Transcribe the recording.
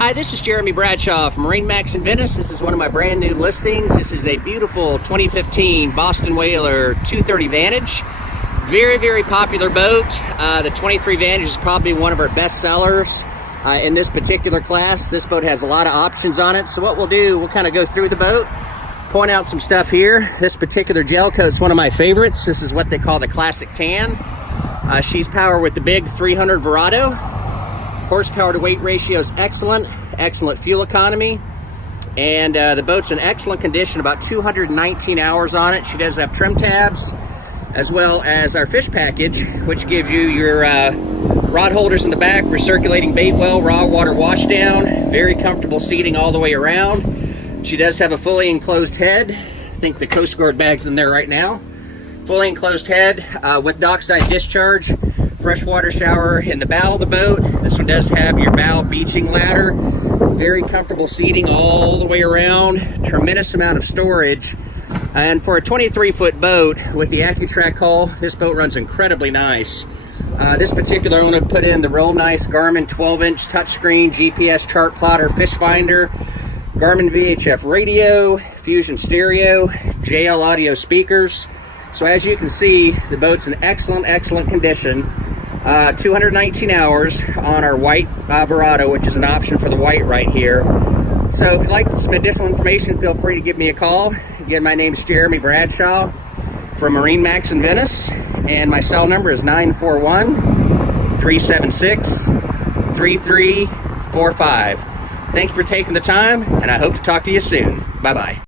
Hi, this is Jeremy Bradshaw from MarineMax Venice. This is one of my brand new listings. This is a beautiful 2015 Boston Whaler 230 Vantage. Very, very popular boat. The 23 Vantage is probably one of our best sellers in this particular class. This boat has a lot of options on it. So what we'll do, we'll kind of go through the boat, point out some stuff here. This particular gel coat is one of my favorites. This is what they call the Classic Tan. She's powered with the big 300 Verado. Horsepower to weight ratio is excellent, excellent fuel economy, and the boat's in excellent condition, about 219 hours on it. She does have trim tabs, as well as our fish package, which gives you your rod holders in the back, recirculating bait well, raw water wash down, very comfortable seating all the way around. She does have a fully enclosed head. I think the Coast Guard bag's in there right now. Fully enclosed head with dockside discharge. Freshwater shower in the bow of the boat. This one does have your bow beaching ladder. Very comfortable seating all the way around. Tremendous amount of storage. And for a 23-foot boat with the AccuTrack hull, this boat runs incredibly nice. This particular owner put in the real nice Garmin 12-inch touchscreen GPS chart plotter, fish finder, Garmin VHF radio, Fusion stereo, JL audio speakers. So as you can see, the boat's in excellent, excellent condition. 219 hours on our white Verado, which is an option for the white right here. So if you'd like some additional information, feel free to give me a call. Again, my name is Jeremy Bradshaw from MarineMax Venice, and my cell number is 941-376-3345. Thank you for taking the time, and I hope to talk to you soon. Bye-bye.